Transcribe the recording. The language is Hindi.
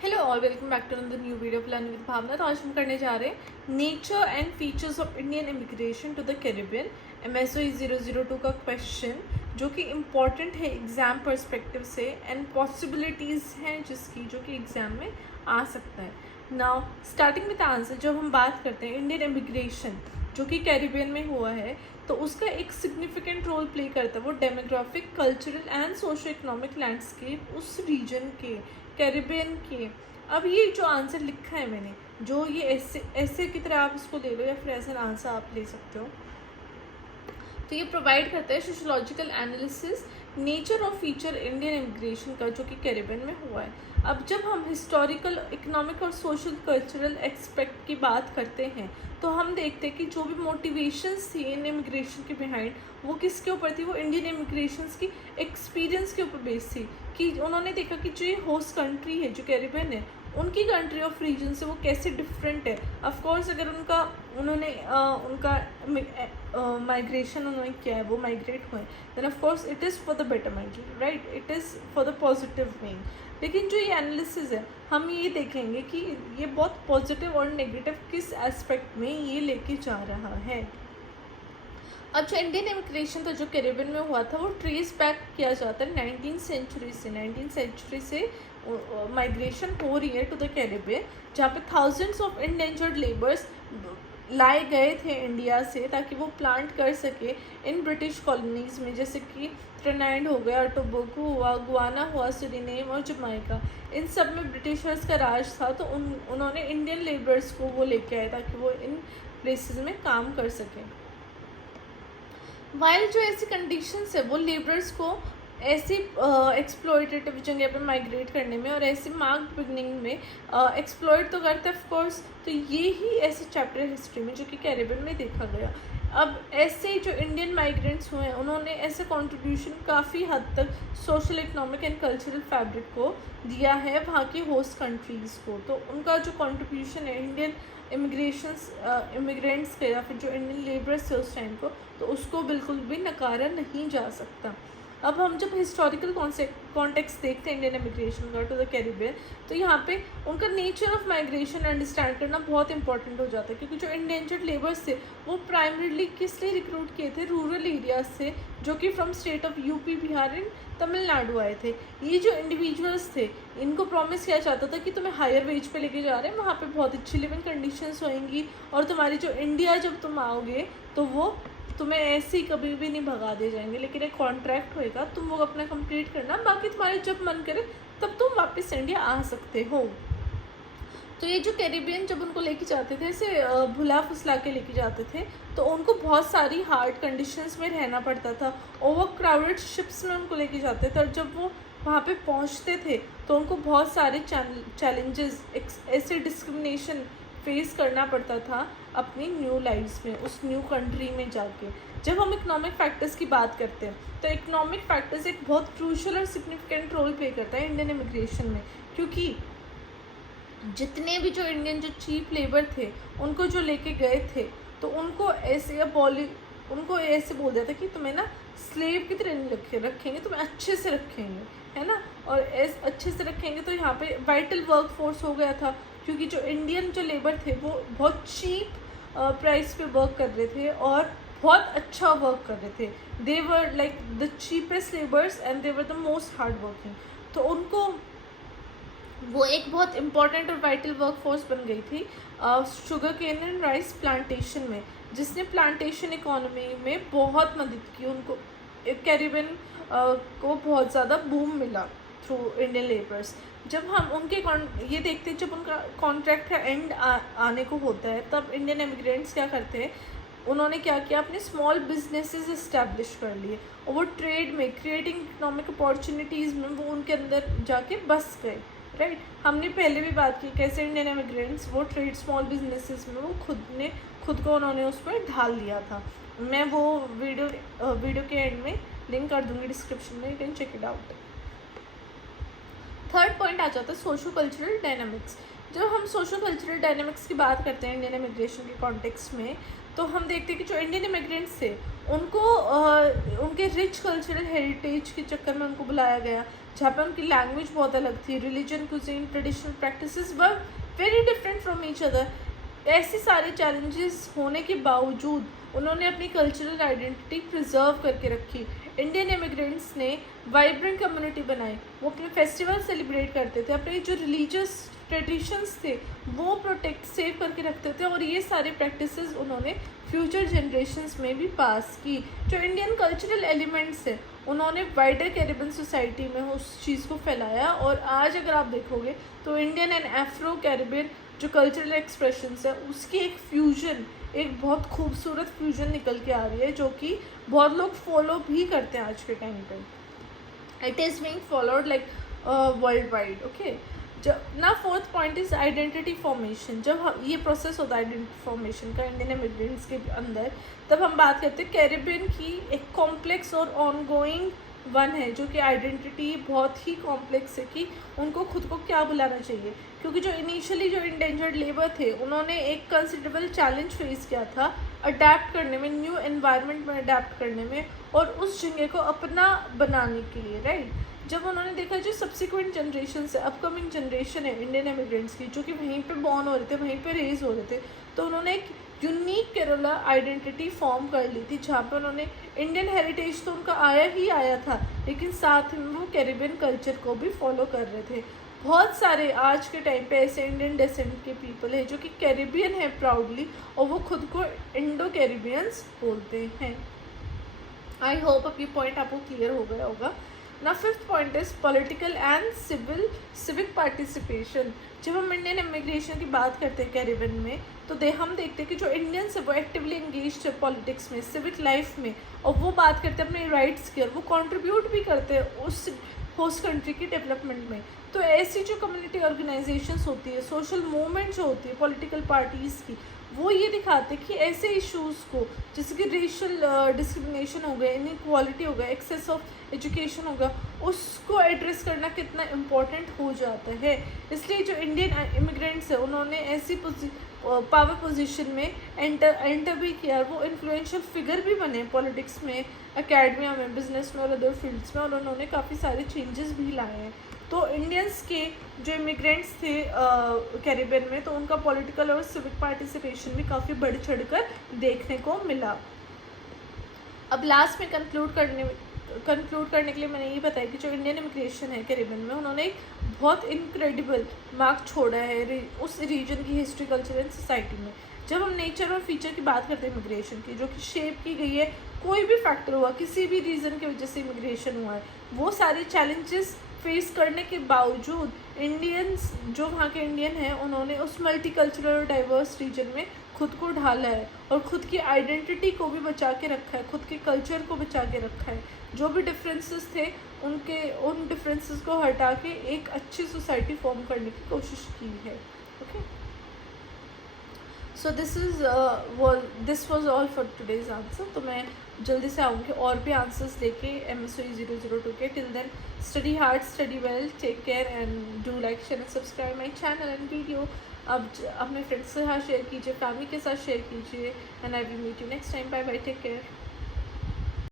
Hello all, welcome back to another new video plan with Bhavna. तो आज हम करने जा रहे हैं nature and features of Indian immigration to the Caribbean MSOE 002 का क्वेश्चन, जो कि इम्पॉर्टेंट है एग्ज़ाम पर्सपेक्टिव से एंड पॉसिबिलिटीज़ हैं जिसकी जो कि एग्ज़ाम में आ सकता है। नाउ स्टार्टिंग विद आंसर, जब हम बात करते हैं इंडियन इमिग्रेशन जो कि कैरिबियन में हुआ है, तो उसका एक सिग्निफिकेंट रोल प्ले करता है वो demographic, cultural and socio economic landscape उस रीजन के, कैरिबियन के। अब ये जो आंसर लिखा है मैंने, जो ये ऐसे ऐसे की तरह आप इसको ले लो या फिर ऐसा आंसर आप ले सकते हो, तो ये प्रोवाइड करता है सोशोलॉजिकल एनालिसिस नेचर और फीचर इंडियन इमिग्रेशन का जो कि कैरिबियन में हुआ है। अब जब हम हिस्टोरिकल, इकोनॉमिक और सोशल कल्चरल एक्सपेक्ट की बात करते हैं, तो हम देखते हैं कि जो भी मोटिवेशंस थी इन इमिग्रेशन के बिहाइंड, वो किसके ऊपर थी? वो इंडियन इमिग्रेशन की एक्सपीरियंस के ऊपर बेस्ड थी कि उन्होंने देखा कि जो ये होस्ट कंट्री है, जो कैरिबियन है, उनकी कंट्री ऑफ रीजन से वो कैसे डिफरेंट है। ऑफ कोर्स अगर उन्होंने माइग्रेशन उन्होंने किया है, वो माइग्रेट हुए, then of course it is for the betterment, right, it is for the positive mean. लेकिन जो ये एनालिसिस है, हम ये देखेंगे कि ये बहुत पॉजिटिव और नेगेटिव किस एस्पेक्ट में ये लेके जा रहा है। अब जो इंडियन इमिग्रेशन था जो कैरिबियन में हुआ था, वो ट्रेस बैक किया जाता है 19th सेंचुरी से माइग्रेशन हो रही है टू द कैरिबियन, जहाँ पे थाउजेंड्स ऑफ इंडेंजर्ड लेबर्स लाए गए थे इंडिया से ताकि वो प्लांट कर सके इन ब्रिटिश कॉलोनीज़ में, जैसे कि ट्रिनिडाद हो गया, टोबैगो हुआ, गुआना हुआ, सुरीनेम और जमाइका। इन सब में ब्रिटिशर्स का राज था, तो उन्होंने इंडियन लेबर्स को वो लेके आए ताकि वो इन प्लेसेस में काम कर सकें। वाइल जो ऐसी कंडीशंस है वो लेबर्स को ऐसी एक्सप्लॉयटेटिव जगह पे माइग्रेट करने में और ऐसी मार्क बिगनिंग में एक्सप्लॉयट तो करते हैं ऑफकोर्स। तो ये ही ऐसे चैप्टर है हिस्ट्री में जो कि कैरिबियन में देखा गया। अब ऐसे जो इंडियन माइग्रेंट्स हुए हैं, उन्होंने ऐसे कंट्रीब्यूशन काफ़ी हद तक social, economic and cultural fabric को दिया है वहाँ की होस्ट कंट्रीज़ को। तो उनका जो कंट्रीब्यूशन है इंडियन इमिग्रेंट्स के या फिर जो इंडियन लेबर्स थे उस टाइम को, तो उसको बिल्कुल भी नकारा नहीं जा सकता। अब हम जब हिस्टोरिकल कॉन्टेक्स्ट देखते हैं इंडियन इमिग्रेशन का टू द कैरिबियन, तो यहाँ पे उनका नेचर ऑफ माइग्रेशन अंडरस्टैंड करना बहुत इंपॉर्टेंट हो जाता है, क्योंकि जो इंडेंजर्ड लेबर्स थे वो प्राइमरीली किस लिए रिक्रूट किए थे? रूरल एरियाज से, जो कि from state of UP, Bihar and Tamil Nadu आए थे। ये जो इंडिविजुअल्स थे, इनको प्रॉमिस किया जाता था कि तुम्हें हायर वेज पे लेके जा रहे हैं, वहाँ पे बहुत अच्छी लिविंग कंडीशंस होंगी और तुम्हारी जो इंडिया जब तुम आओगे तो वो तुम्हें ऐसे ही कभी भी नहीं भगा दे जाएंगे, लेकिन एक कॉन्ट्रैक्ट होएगा, तुम वो अपना कंप्लीट करना, बाकी तुम्हारे जब मन करे तब तुम वापस इंडिया आ सकते हो। तो ये जो कैरिबियन जब उनको लेके जाते थे, ऐसे भुला फुसला के लेके जाते थे, तो उनको बहुत सारी हार्ड कंडीशंस में रहना पड़ता था। ओवर क्राउडेड शिप्स में उनको लेके जाते थे, और जब वो वहाँ पे पहुँचते थे तो उनको बहुत सारे चैलेंजेस, ऐसे डिस्क्रिमिनेशन फेस करना पड़ता था अपनी न्यू लाइफ्स में, उस न्यू कंट्री में जाके। जब हम इकोनॉमिक फैक्टर्स की बात करते हैं, तो इकोनॉमिक फैक्टर्स एक बहुत क्रूशल और सिग्निफिकेंट रोल प्ले करता है इंडियन इमिग्रेशन में, क्योंकि जितने भी जो इंडियन जो चीप लेबर थे उनको जो लेके गए थे, तो उनको ऐसे उनको ऐसे बोल दिया था कि तुम्हें ना स्लेव की तरह नहीं रखेंगे, तुम्हें अच्छे से रखेंगे, है ना, और अच्छे से रखेंगे। तो यहाँ पे वाइटल वर्क फोर्स हो गया था, क्योंकि जो इंडियन जो लेबर थे वो बहुत चीप प्राइस पे वर्क कर रहे थे और बहुत अच्छा वर्क कर रहे थे। They were like the cheapest labours and they were the most hard working. तो उनको वो एक बहुत इंपॉर्टेंट और वाइटल वर्क फोर्स बन गई थी sugar cane and rice plantation में, जिसने प्लांटेशन इकोनॉमी में बहुत मदद की। उनको कैरिबियन को बहुत ज़्यादा बूम मिला थ्रू इंडियन लेबर्स। जब हम उनके ये देखते हैं, जब उनका कॉन्ट्रैक्ट का एंड आने को होता है, तब इंडियन इमिग्रेंट्स क्या करते हैं, उन्होंने क्या किया, अपने स्मॉल बिजनेसेस इस्टेब्लिश कर लिए, और वो ट्रेड में, क्रिएटिंग इकोनॉमिक अपॉर्चुनिटीज़ में वो उनके अंदर जाके बस गए, राइट। हमने पहले भी बात की कैसे इंडियन इमिग्रेंट्स वो ट्रेड, स्मॉल बिजनेसेस में वो खुद को उन्होंने उसमें ढाल लिया था। मैं वो वीडियो के एंड में लिंक कर दूँगी डिस्क्रिप्शन में, you can check it out. Third point आ जाता है सोशो कल्चरल डायनामिक्स। जब हम सोशो कल्चरल डायनामिक्स की बात करते हैं इंडियन इमिग्रेशन के कॉन्टेक्स्ट में, तो हम देखते हैं कि जो इंडियन इमिग्रेंट्स थे उनको उनके रिच कल्चरल हेरिटेज के चक्कर में उनको बुलाया गया, जहाँ पे उनकी लैंग्वेज बहुत अलग थी, religion, cuisine, traditional practices were very different from each other. ऐसे सारे चैलेंजेस होने के बावजूद उन्होंने अपनी कल्चरल आइडेंटिटी प्रिजर्व करके रखी। इंडियन इमिग्रेंट्स ने वाइब्रेंट कम्युनिटी बनाई, वो अपने फेस्टिवल सेलिब्रेट करते थे, अपने जो रिलीजियस ट्रेडिशंस थे वो प्रोटेक्ट सेव करके रखते थे, और ये सारे प्रैक्टिसेस उन्होंने फ्यूचर जनरेशन्स में भी पास की। जो इंडियन कल्चरल एलिमेंट्स है उन्होंने वाइडर कैरिबियन सोसाइटी में उस चीज़ को फैलाया, और आज अगर आप देखोगे तो इंडियन एंड एफ्रो कैरिबियन जो कल्चरल एक्सप्रेशंस है उसकी एक फ्यूजन, एक बहुत खूबसूरत फ्यूजन निकल के आ रही है, जो कि बहुत लोग फॉलो भी करते हैं आज के टाइम पे। It is being followed like world wide. Okay, जब ना fourth point is identity formation. जब ये प्रोसेस होता है आइडेंटिटी फॉर्मेशन का इंडियन इमिग्रेंट्स के अंदर, तब हम बात करते हैं कैरिबियन की एक कॉम्प्लेक्स और ऑनगोइंग वन है, जो कि आइडेंटिटी बहुत ही कॉम्प्लेक्स है कि उनको खुद को क्या बुलाना चाहिए। क्योंकि जो इनिशियली जो इंडेंजर्ड लेबर थे उन्होंने एक कंसिडरेबल चैलेंज फेस किया था अडेप्ट करने में, न्यू एनवायरनमेंट में अडेप्ट करने में, और उस जगह को अपना बनाने के लिए, राइट। जब उन्होंने देखा जो सब्सिक्वेंट जनरेशन है, अपकमिंग जनरेशन है इंडियन इमिग्रेंट्स की, जो कि वहीं पे बॉर्न हो रहे थे, वहीं पे रेज हो रहे थे, तो उन्होंने एक यूनिक केरला आइडेंटिटी फॉर्म कर ली थी, जहाँ पे उन्होंने इंडियन हेरिटेज तो उनका आया था, लेकिन साथ में वो कैरिबियन कल्चर को भी फॉलो कर रहे थे। बहुत सारे आज के टाइम पे ऐसे इंडियन डेसेंट के पीपल है जो कि कैरिबियन है प्राउडली, और वो खुद को इंडो कैरिबियंस बोलते हैं। आई होप अब ये पॉइंट आपको क्लियर हो गया होगा। ना fifth point is political and civic participation. जब हम इंडियन इमिग्रेशन की बात करते हैं कैरिबियन में, तो हम देखते हैं कि जो इंडियंस है वो एक्टिवली एंगेज्ड है पॉलिटिक्स में, सिविक लाइफ में, और वो बात करते हैं अपने राइट्स की, और वो कंट्रीब्यूट भी करते हैं उस होस्ट कंट्री की डेवलपमेंट में। तो ऐसी जो कम्युनिटी ऑर्गेनाइजेशंस होती है, सोशल मूवमेंट जो होती है पॉलिटिकल पार्टीज़ की, वो ये दिखाते हैं कि ऐसे इश्यूज़ को, जैसे कि रेशियल डिस्क्रिमिनेशन हो गया, इनइक्वालिटी हो गया, एक्सेस ऑफ एजुकेशन होगा, उसको एड्रेस करना कितना इम्पोर्टेंट हो जाता है। इसलिए जो इंडियन इमिग्रेंट्स है उन्होंने ऐसी पावर पोजीशन में एंटर भी किया, वो इन्फ्लुएंशियल फिगर भी बने पॉलिटिक्स में, एकेडमिया में, बिजनेस में और अदर फील्ड्स में, और उन्होंने काफ़ी सारे चेंजेस भी लाए हैं। तो इंडियंस के जो इमिग्रेंट्स थे कैरिबियन में, तो उनका पॉलिटिकल और सिविक पार्टिसिपेशन भी काफ़ी बढ़ चढ़ कर देखने को मिला। अब लास्ट में कंक्लूड करने के लिए मैंने ये बताया कि जो इंडियन इमिग्रेशन है कैरिबियन में, उन्होंने एक बहुत इनक्रेडिबल मार्क छोड़ा है उस रीजन की हिस्ट्री, कल्चर एंड सोसाइटी में। जब हम नेचर और फीचर की बात करते हैं इमिग्रेशन की, जो कि शेप की गई है, कोई भी फैक्टर हुआ, किसी भी रीज़न की वजह से इमिग्रेशन हुआ है, वो सारे चैलेंजेस फेस करने के बावजूद इंडियंस, जो वहाँ के इंडियन हैं, उन्होंने उस मल्टी कल्चरल और डाइवर्स रीजन में खुद को ढाला है, और खुद की आइडेंटिटी को भी बचा के रखा है, खुद के कल्चर को बचा के रखा है। जो भी डिफरेंसेस थे उन डिफरेंसेस को हटा के एक अच्छी सोसाइटी फॉर्म करने की कोशिश की है। Okay, so this was all for today's answer. तो मैं जल्दी से आऊँगी और भी आंसर्स लेके MSOE 002 के। Till then study hard, study well, take care and do like, share and subscribe my channel and video. अब अपने फ्रेंड्स के साथ शेयर कीजिए, फैमिली के साथ शेयर कीजिए, and I will meet you next time. Bye bye, take care.